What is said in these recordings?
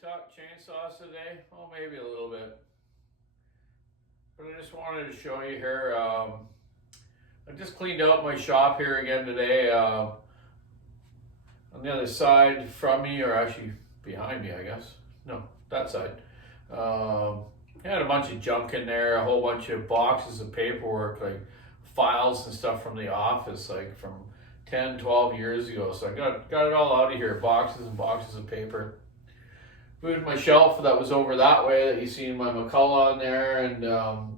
talk chainsaws today? Oh, maybe a little bit. But I just wanted to show you here. I just cleaned out my shop here again today. On the other side from me, or actually behind me, I guess. No, that side. I had a bunch of junk in there, a whole bunch of boxes of paperwork, like files and stuff from the office, like from 10, 12 years ago. So I got it all out of here, boxes and boxes of paper. Moved my shelf that was over that way that you see my McCullough on there, and a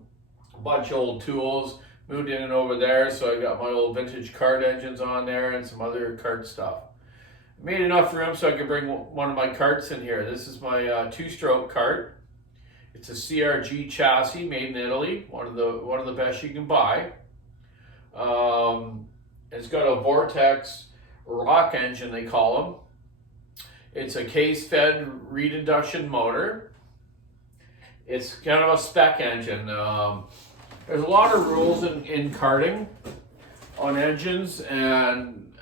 bunch of old tools. Moved in and over there, so I got my old vintage kart engines on there and some other kart stuff. Made enough room so I could bring one of my karts in here. This is my two-stroke kart. It's a CRG chassis made in Italy, one of the best you can buy. It's got a Vortex rock engine, they call them. It's a case-fed reed induction motor. It's kind of a spec engine. There's a lot of rules in karting on engines and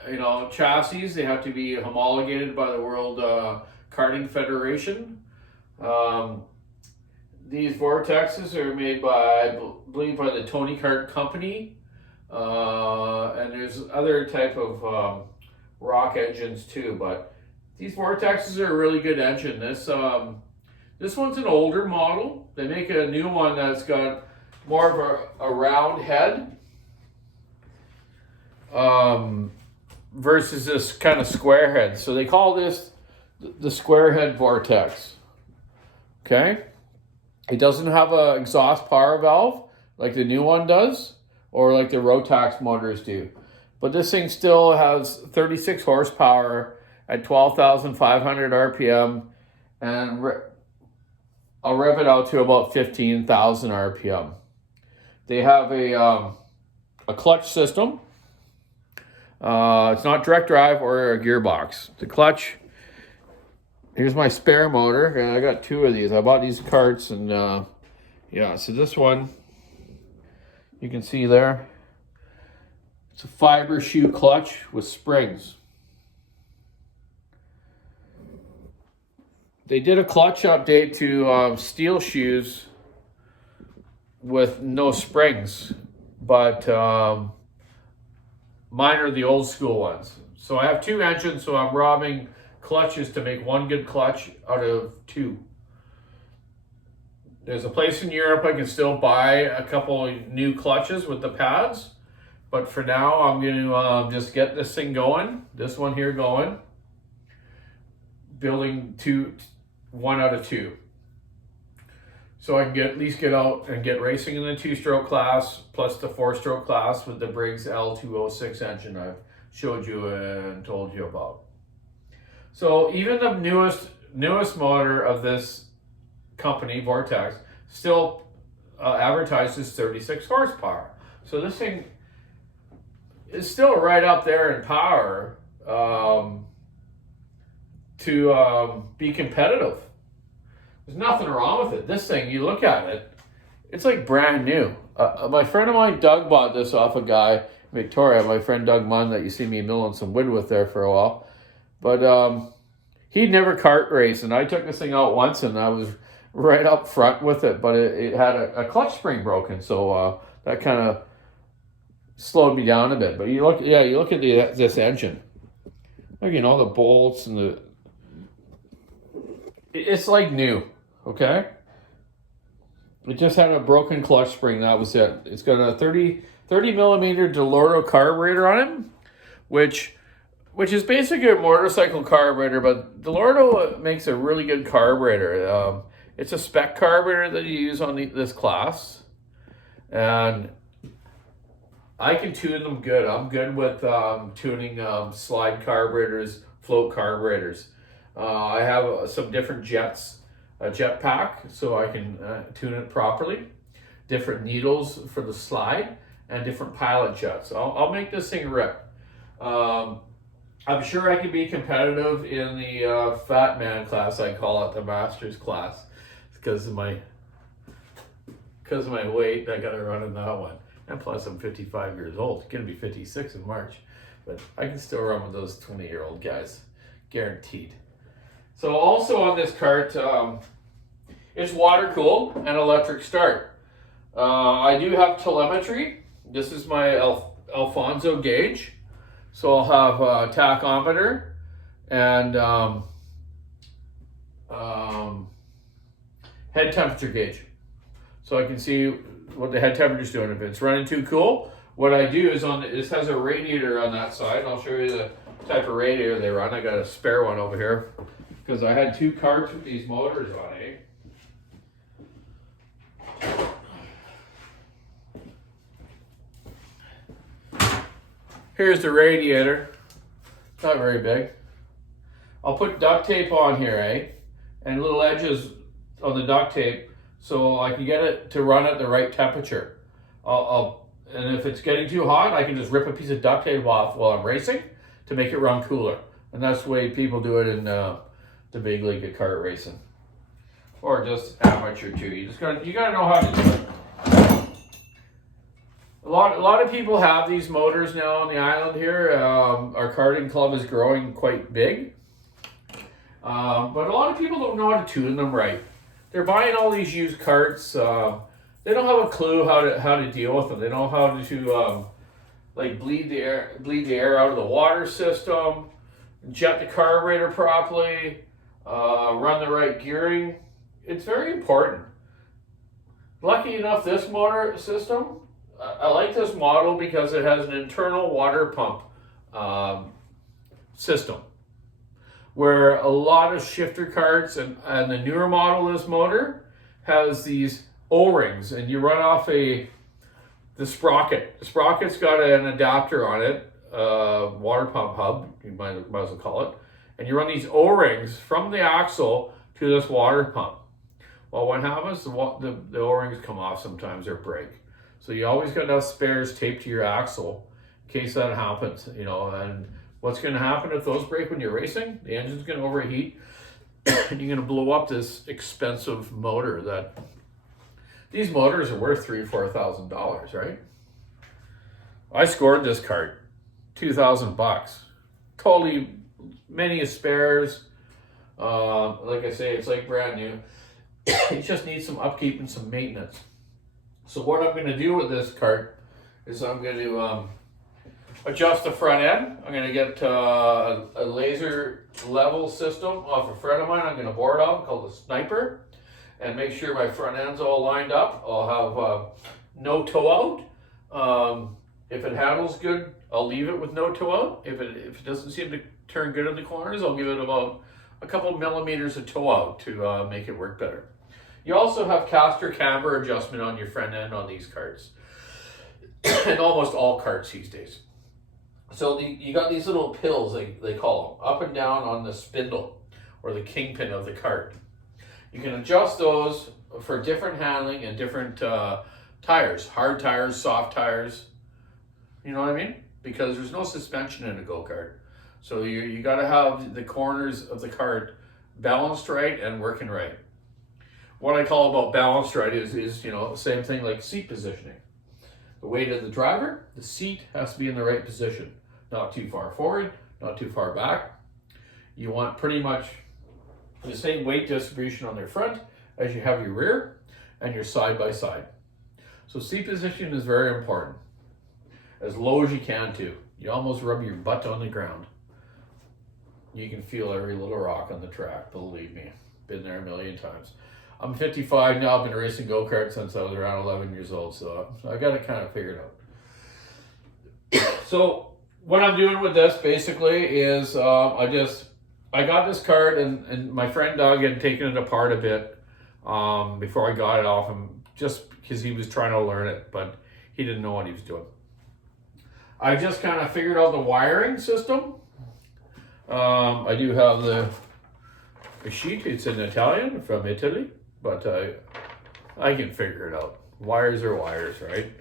chassis. They have to be homologated by the World Karting Federation. These Vortexes are made by, I believe, by the Tony Kart company. And there's other type of rock engines too, but these Vortexes are a really good engine. This one's an older model. They make a new one that's got more of a round head versus this kind of square head. So they call this the square head Vortex. Okay? It doesn't have an exhaust power valve like the new one does, or like the Rotax motors do. But this thing still has 36 horsepower at 12,500 RPM, and I'll rev it out to about 15,000 RPM. They have a clutch system. It's not direct drive or a gearbox. The clutch, here's my spare motor, and I got two of these. I bought these karts, and so this one, you can see there, it's a fiber shoe clutch with springs. They did a clutch update to steel shoes with no springs, but mine are the old school ones. So I have two engines, so I'm robbing clutches to make one good clutch out of two. There's a place in Europe I can still buy a couple new clutches with the pads, but for now I'm going to just get this thing going, this one here going, building one out of two. So I can at least get out and get racing in the two-stroke class, plus the four-stroke class with the Briggs L206 engine I've showed you and told you about. So even the newest motor of this company, Vortex, still advertises 36 horsepower. So this thing is still right up there in power to be competitive. There's nothing wrong with it. This thing, you look at it, it's like brand new. My friend of mine, Doug, bought this off a guy, Victoria, my friend Doug Munn, that you see me milling some wood with there for a while. But he'd never kart race, and I took this thing out once, and I was right up front with it, but it had a clutch spring broken, so that kind of slowed me down a bit. But you look at this engine. Look, the bolts and it's like new, okay? It just had a broken clutch spring, that was it. It's got a 30 millimeter Delorto carburetor on it, which is basically a motorcycle carburetor, but Delorto makes a really good carburetor. It's a spec carburetor that you use on this class, and I can tune them good. I'm good with tuning slide carburetors, float carburetors. I have some different jet pack, so I can tune it properly. Different needles for the slide, and different pilot jets. I'll make this thing rip. I'm sure I can be competitive in the fat man class, I call it, the master's class, because of my weight. I got to run in that one, and plus I'm 55 years old. Gonna be 56 in March, but I can still run with those 20-year-old guys, guaranteed. So also on this kart, it's water cooled and electric start. I do have telemetry. This is my Alfonso gauge. So I'll have a tachometer and head temperature gauge. So I can see what the head temperature is doing. If it's running too cool, what I do is this has a radiator on that side. I'll show you the type of radiator they run. I got a spare one over here because I had 2 karts with these motors on it. Here's the radiator. It's not very big. I'll put duct tape on here, and little edges on the duct tape so I can get it to run at the right temperature. And if it's getting too hot, I can just rip a piece of duct tape off while I'm racing to make it run cooler. And that's the way people do it in the big league of kart racing, or just amateur too. You gotta know how to do it. A lot of people have these motors now on the island here. Our karting club is growing quite big, but a lot of people don't know how to tune them right. They're buying all these used karts. They don't have a clue how to deal with them. They don't know how to like bleed the air out of the water system, jet the carburetor properly, run the right gearing. It's very important. Lucky enough, this motor system, I like this model because it has an internal water pump system, where a lot of shifter karts and the newer model of this motor has these O-rings, and you run off the sprocket. The sprocket's got an adapter on it, water pump hub, you might as well call it, and you run these O-rings from the axle to this water pump. Well, what happens? The O-rings come off sometimes or break. So you always got enough spares taped to your axle in case that happens, and what's going to happen if those break when you're racing? The engine's going to overheat and you're going to blow up this expensive motor. These motors are worth $3,000 or $4,000, right? I scored this kart, $2,000. Totally many spares. Like I say, it's like brand new. It just needs some upkeep and some maintenance. So what I'm going to do with this kart is I'm going to adjust the front end. I'm going to get a laser level system off a friend of mine. I'm going to bore it off, called the Sniper, and make sure my front end's all lined up. I'll have no toe out. If it handles good, I'll leave it with no toe out. If it doesn't seem to turn good in the corners, I'll give it about a couple millimeters of toe out to make it work better. You also have caster camber adjustment on your front end on these karts, and almost all karts these days. So you got these little pills, they call them, up and down on the spindle or the kingpin of the kart. You can adjust those for different handling and different tires, hard tires, soft tires. You know what I mean? Because there's no suspension in a go-kart. So you got to have the corners of the kart balanced right and working right. What I call about balanced right is the same thing like seat positioning. The weight of the driver, the seat has to be in the right position. Not too far forward, not too far back. You want pretty much the same weight distribution on their front as you have your rear and your side by side. So seat position is very important. As low as you can too. You almost rub your butt on the ground. You can feel every little rock on the track, believe me. Been there a million times. I'm 55 now. I've been racing go-karts since I was around 11 years old, so I got it kind of figured out. So what I'm doing with this basically is I got this kart, and my friend Doug had taken it apart a bit before I got it off him, just because he was trying to learn it, but he didn't know what he was doing. I just kind of figured out the wiring system. I do have the sheet. It's in Italian, from Italy, but I can figure it out. Wires are wires, right?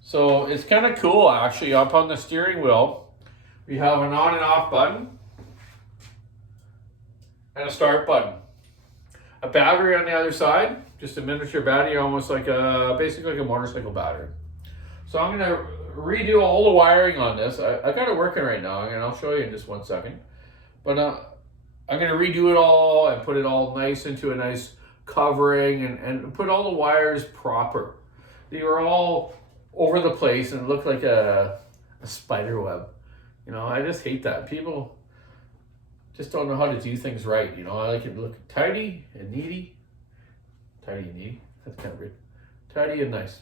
So it's kind of cool, actually. Up on the steering wheel, we have an on and off button and a start button. A battery on the other side, just a miniature battery, almost like basically like a motorcycle battery. So I'm going to redo all the wiring on this. I got it working right now, and I'll show you in just 1 second. But I'm going to redo it all and put it all nice into a nice covering and put all the wires proper. They were all over the place and it looked like a spider web. You know, I just hate that. People just don't know how to do things right. You know, I like it to look tidy and needy. Tidy and needy. That's kind of weird. Tidy and nice.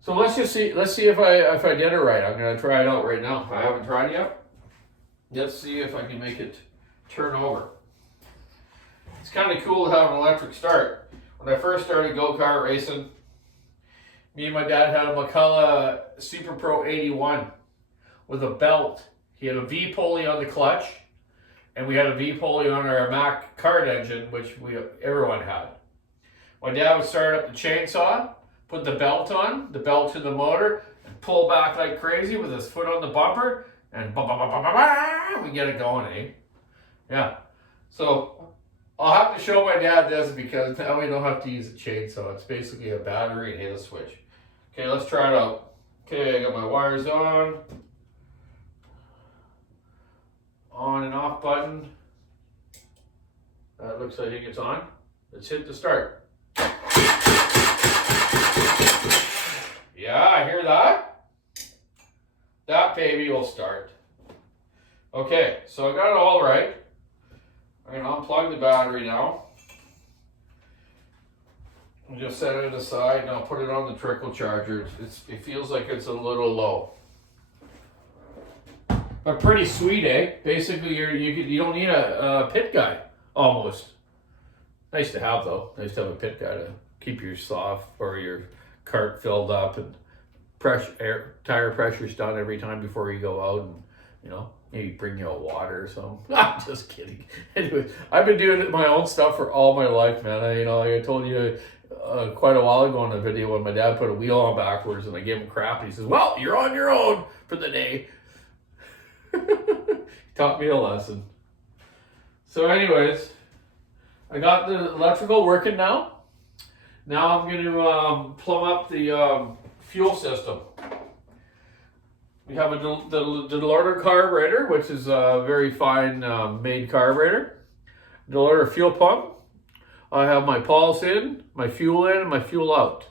So let's see if I did it right. I'm gonna try it out right now. I haven't tried it yet. Let's see if I can make it turn over. It's kind of cool to have an electric start. When I first started go-kart racing, me and my dad had a McCullough Super Pro 81 with a belt. He had a V-pulley on the clutch, and we had a V-pulley on our Mack kart engine, which everyone had. My dad would start up the chainsaw, put the belt on, the belt to the motor, and pull back like crazy with his foot on the bumper, and we get it going, eh? Yeah. So I'll have to show my dad this because now we don't have to use a chainsaw. It's basically a battery and hit a switch. Okay, let's try it out. Okay, I got my wires on. On and off button. That looks like it's on. Let's hit the start. Yeah, I hear that. That baby will start. Okay, so I got it all right. I'm going to unplug the battery now. And just set it aside and I'll put it on the trickle charger. It feels like it's a little low. But pretty sweet, eh? Basically, you don't need a pit guy, almost. Nice to have, though. Nice to have a pit guy to keep your soft or your cart filled up and tire pressure's done every time before you go out, and you know, maybe bring you a water or something. I'm just kidding. Anyway, I've been doing my own stuff for all my life, man. I told you quite a while ago in a video when my dad put a wheel on backwards and I gave him crap, and he says, "Well, you're on your own for the day." He taught me a lesson. So anyways, I got the electrical working now. Now I'm going to plumb up the fuel system. We have a Delorter carburetor, which is a very fine made carburetor. Delorter fuel pump. I have my pulse in, my fuel in, and my fuel out.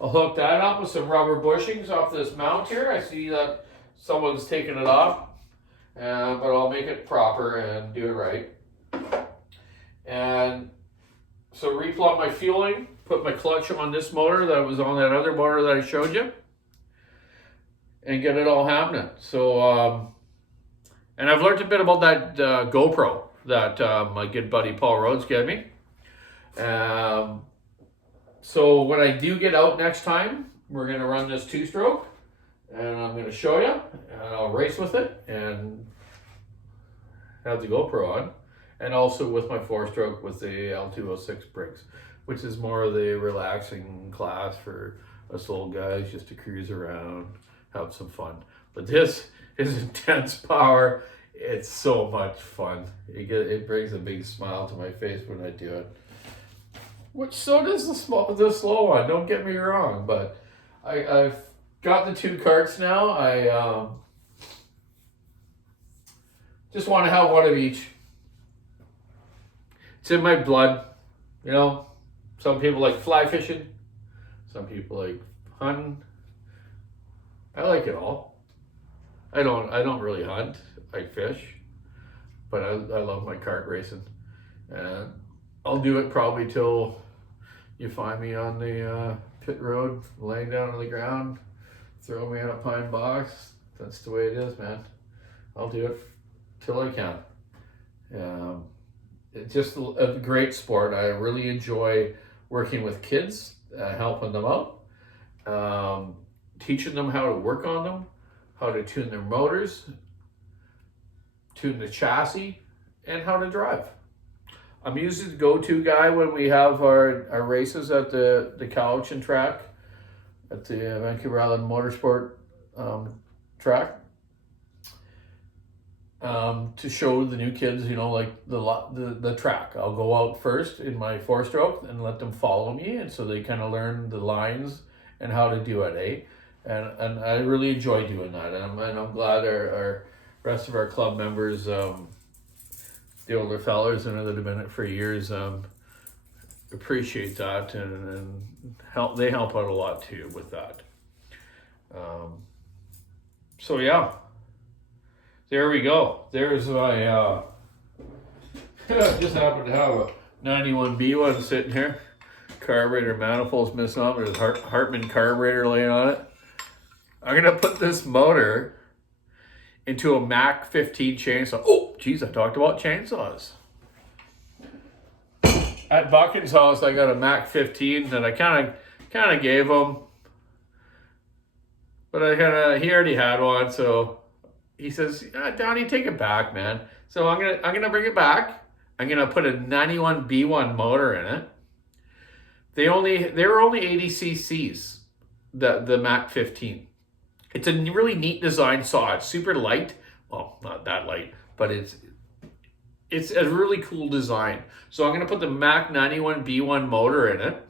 I'll hook that up with some rubber bushings off this mount here. I see that someone's taken it off, but I'll make it proper and do it right. And so replug my fueling, put my clutch on this motor that was on that other motor that I showed you, and get it all happening. So, and I've learned a bit about that GoPro that my good buddy Paul Rhodes gave me. So when I do get out next time, we're going to run this 2-stroke, and I'm going to show you, and I'll race with it, and have the GoPro on, and also with my 4-stroke with the L206 brakes, which is more of the relaxing class for us old guys just to cruise around, have some fun. But this is intense power. It's so much fun. It brings a big smile to my face when I do it. Which so does the slow one, don't get me wrong, but I've got the 2 karts now. I just want to have one of each. It's in my blood, you know. Some people like fly fishing, some people like hunting. I like it all. I don't really hunt. I fish, but I love my kart racing, and I'll do it probably till you find me on the pit road, laying down on the ground, throw me in a pine box. That's the way it is, man. I'll do it till I can. It's just a great sport. I really enjoy working with kids, helping them out, teaching them how to work on them, how to tune their motors, tune the chassis, and how to drive. I'm usually the go-to guy when we have our races at the Cowichan track, at the Vancouver Island Motorsport track, to show the new kids, you know, like the track. I'll go out first in my 4-stroke and let them follow me, and so they kind of learn the lines and how to do it, eh? And I really enjoy doing that, and I'm glad our rest of our club members, the older fellas and that have been in it for years appreciate that, and they help out a lot too with that. So yeah, there we go. There's my just happened to have a 91B1 sitting here. Carburetor manifold's missing off. There's Hartman carburetor laying on it. I'm gonna put this motor into a Mac 15 chainsaw. Oh, geez, I talked about chainsaws. At Buckin's house, I got a Mac 15 that I kind of gave him, but he already had one, so he says, "Donny, take it back, man." So I'm gonna bring it back. I'm gonna put a 91B1 motor in it. They were only 80 cc's, the Mac 15. It's a really neat design saw. It's super light. Well, not that light, but it's a really cool design. So I'm going to put the Mac 91B1 motor in it,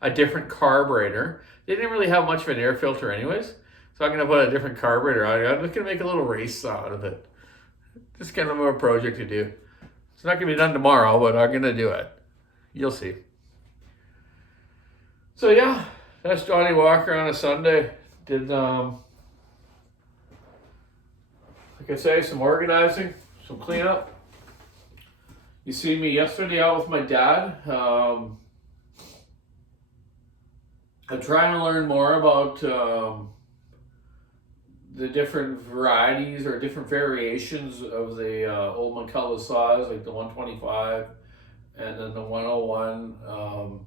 a different carburetor. They didn't really have much of an air filter anyways, so I'm going to put a different carburetor on it. I'm just going to make a little race saw out of it. Just kind of a project to do. It's not going to be done tomorrow, but I'm going to do it. You'll see. So yeah, that's Johnny Walker on a Sunday. Did, like I say, some organizing, some cleanup. You see me yesterday out with my dad. I'm trying to learn more about the different varieties or different variations of the old McCullough saws, like the 125 and then the 101.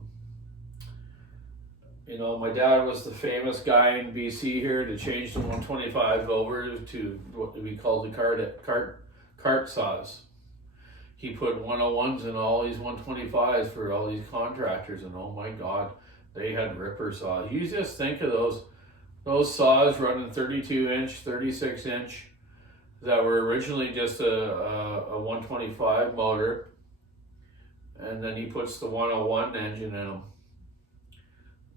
You know, my dad was the famous guy in BC here to change the 125 over to what we call the kart saws. He put 101s in all these 125s for all these contractors, and oh my God, they had ripper saws. You just think of those saws running 32-inch, 36-inch that were originally just a 125 motor, and then he puts the 101 engine in them.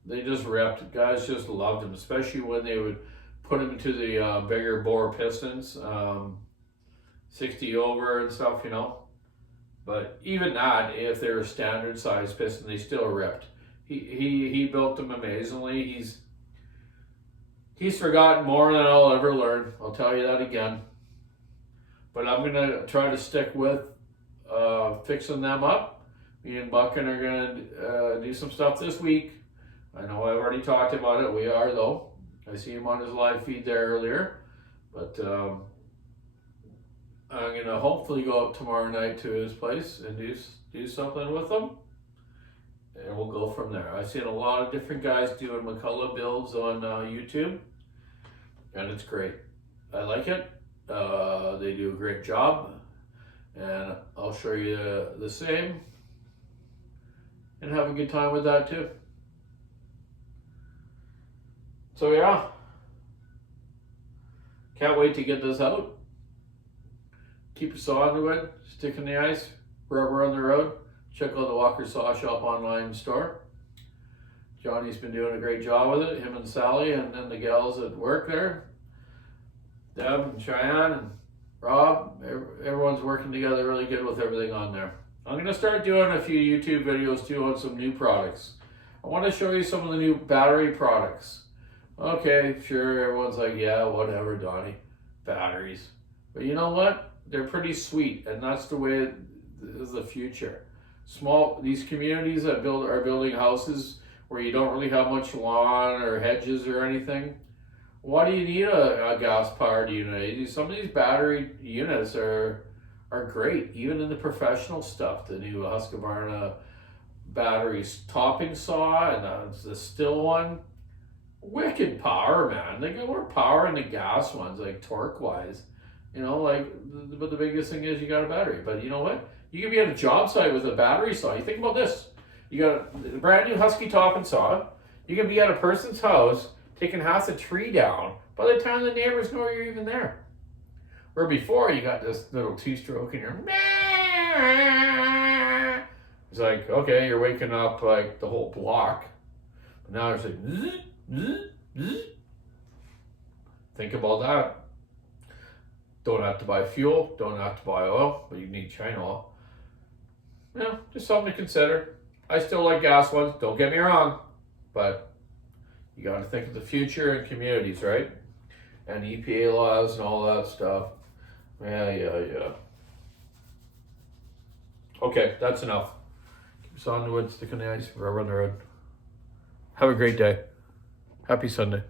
They just ripped. Guys just loved them, especially when they would put them into the bigger bore pistons, 60 over and stuff, you know. But even that, if they're a standard size piston, they still ripped. He built them amazingly. He's forgotten more than I'll ever learn. I'll tell you that again. But I'm gonna try to stick with fixing them up. Me and Buckin are gonna do some stuff this week. I know I've already talked about it. We are, though. I see him on his live feed there earlier. But I'm going to hopefully go up tomorrow night to his place and do something with him. And we'll go from there. I've seen a lot of different guys doing McCullough builds on YouTube. And it's great. I like it. They do a great job. And I'll show you the same. And have a good time with that, too. So yeah, can't wait to get this out. Keep your saw in the wood, stick in the ice, rubber on the road. Check out the Walker Saw Shop online store. Johnny's been doing a great job with it, him and Sally, and then the gals that work there. Deb and Cheyenne and Rob, everyone's working together really good with everything on there. I'm going to start doing a few YouTube videos too on some new products. I want to show you some of the new battery products. Okay, sure, everyone's like, yeah, whatever, Donny, batteries. But you know what? They're pretty sweet, and that's the way it is the future. These communities that are building houses where you don't really have much lawn or hedges or anything. Why do you need a gas-powered unit? Some of these battery units are great, even in the professional stuff. The new Husqvarna batteries topping saw and the still one. Wicked power, man. They got more power in the gas ones, like torque-wise. You know, but the biggest thing is you got a battery. But you know what? You can be at a job site with a battery saw. You think about this. You got a brand new Husky topping saw. You can be at a person's house taking half the tree down by the time the neighbors know you're even there. Where before you got this little two-stroke and you're it's like, okay, you're waking up like the whole block. But now it's like zzz, zzz, zzz. Think about that. Don't have to buy fuel, don't have to buy oil, but you need China oil. Yeah, just something to consider. I still like gas ones, don't get me wrong, but you got to think of the future and communities, right? And EPA laws and all that stuff. Yeah. Okay, that's enough. Keep us on the wood, stick on the ice, rubber on the road. Have a great day. Happy Sunday.